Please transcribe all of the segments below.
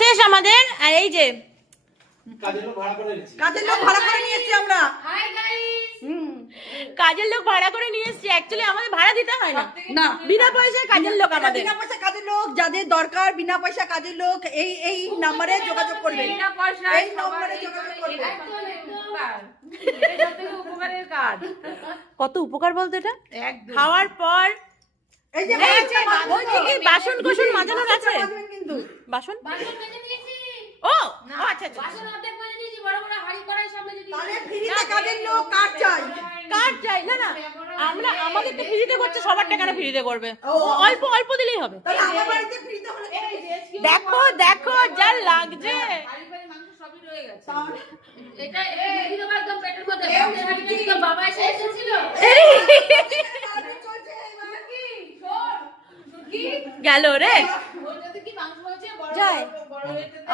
শেষ আমাদের। আর এই যে কাজের লোক ভাড়া করে নিয়েছি আমরা। কাজের লোক ভাড়া করে নিয়ে এসেছি। অ্যাকচুয়ালি আমাদের ভাড়া দিতে হয় না, না বিনা পয়সায় কাজের লোক আমাদের। বিনা পয়সা কাজের লোক যাদের দরকার, বিনা পয়সা কাজের লোক এই নম্বরে যোগাযোগ করবে। বিনা পয়সা এই নম্বরে যোগাযোগ করবে। উপকারের কাজ। কত উপকার বলতো এটা। একদম। খাওয়ার পর এই যে বলছি কি বাসন কোসন মাজানোর আছে কিন্তু বাসন। ও আচ্ছা আচ্ছা, তাহলে ফ্রিতে কাজের লোক কাজ চাই। কার্ড চাই না না, আমরা আমাদের তো ফ্রিতে করছে, সবার টাকা ফ্রিতে করবে, অল্প অল্প দিলেই হবে। তাহলে আমার বাড়িতে ফ্রিতে হলে দেখো দেখো যা লাগছে। গেল রে জয়।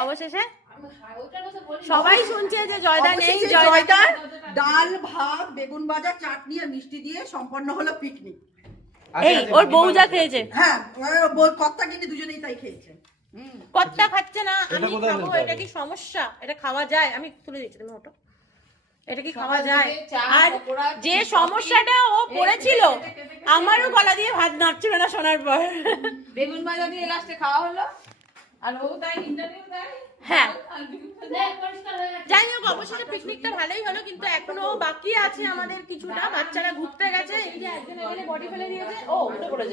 অবশেষে সবাই শুনছে যে জয়দা নেই, জয়দার ডাল ভাত বেগুন ভাজা চাটনি আর মিষ্টি দিয়ে সম্পন্ন হলো পিকনিক। এই ওর বউ যা খেয়েছে, হ্যাঁ কর্তা কিন্তু দুজনেই তাই খেয়েছে। কত্তা খাচ্ছে না, আমি এটা কোথায় খাবো। ফেলতে হবে? এটা কি সমস্যা? এটা খাওয়া যায়? আমি তুলে দিচ্ছি, তুমি ওটা। এটা কি খাওয়া যায়? আর যে সমস্যাটা ও পড়েছিল, আমারও গলা দিয়ে ভাত নাড়ছিল না শোনার পর। বেগুন ভাজা দিয়ে লাস্টে খাওয়া হলো, আর ও তাই ইন্টারভিউ দেয়। হ্যাঁ যাই হোক, অবশ্যই পিকনিকটা ভালোই হলো, কিন্তু এখনো বাকি আছে আমাদের কিছুটা। বাচ্চারা ঘুরতে গেছে, এই যে একজন বডি ফেলে দিয়েছে, ও উঠে পড়েছে।